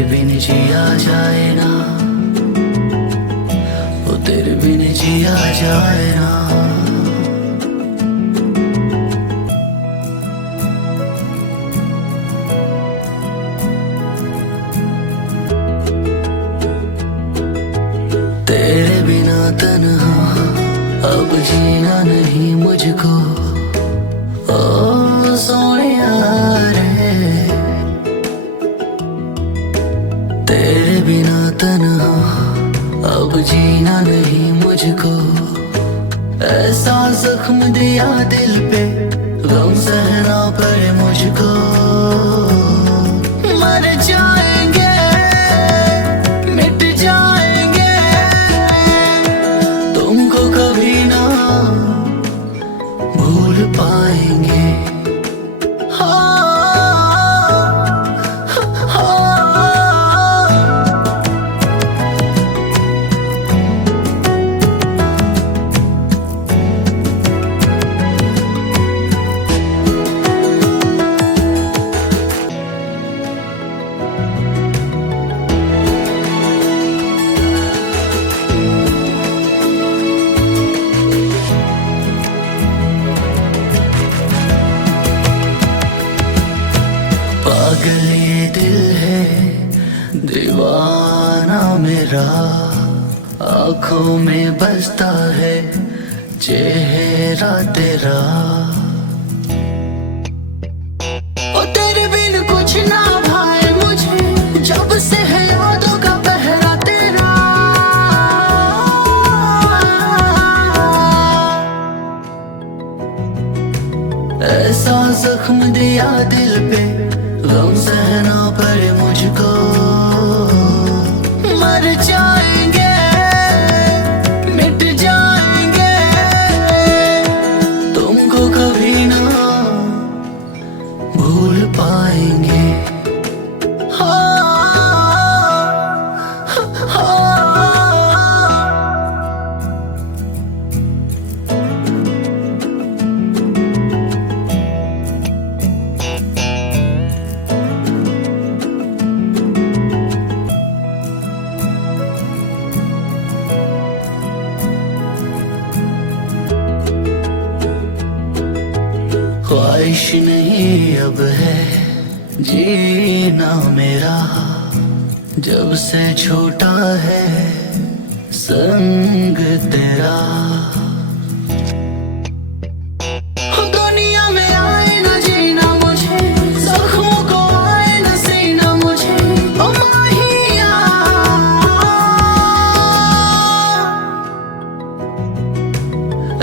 तेरे बिन जिया जाए ना, वो तेरे बिन जिया जाए ना। तेरे बिना तन्हा अब जीना नहीं मुझको, ओ सोनिया रे। तेरे बिना तन्हा अब जीना नहीं मुझको, ऐसा जख्म दिया दिल पे गम सहना पड़े मुझको। मर जाएंगे मिट जाएंगे, तुमको कभी ना भूल पाएंगे। पागल ये दिल है दीवाना मेरा, आँखों में बसता है चेहरा तेरा। ओ तेरे बिन कुछ ना भाए मुझे, जब से है यादों का पहरा तेरा। ऐसा जख्म दिया दिल पे गम सहना पड़े मुझको। मर जाएंगे मिट जाएंगे, तुमको कभी ना भूल पाएंगे। ख्वाहिश नहीं अब है जीना मेरा, जब से छोटा है संग तेरा। दुनिया में आए ना जीना मुझे, जख्मों को आए ना सीना मुझे। ओ माहिया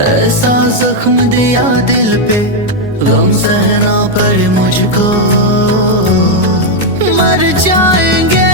ऐसा जख्म दिया दिल पे गम सहना पड़े मुझको। मर जाएंगे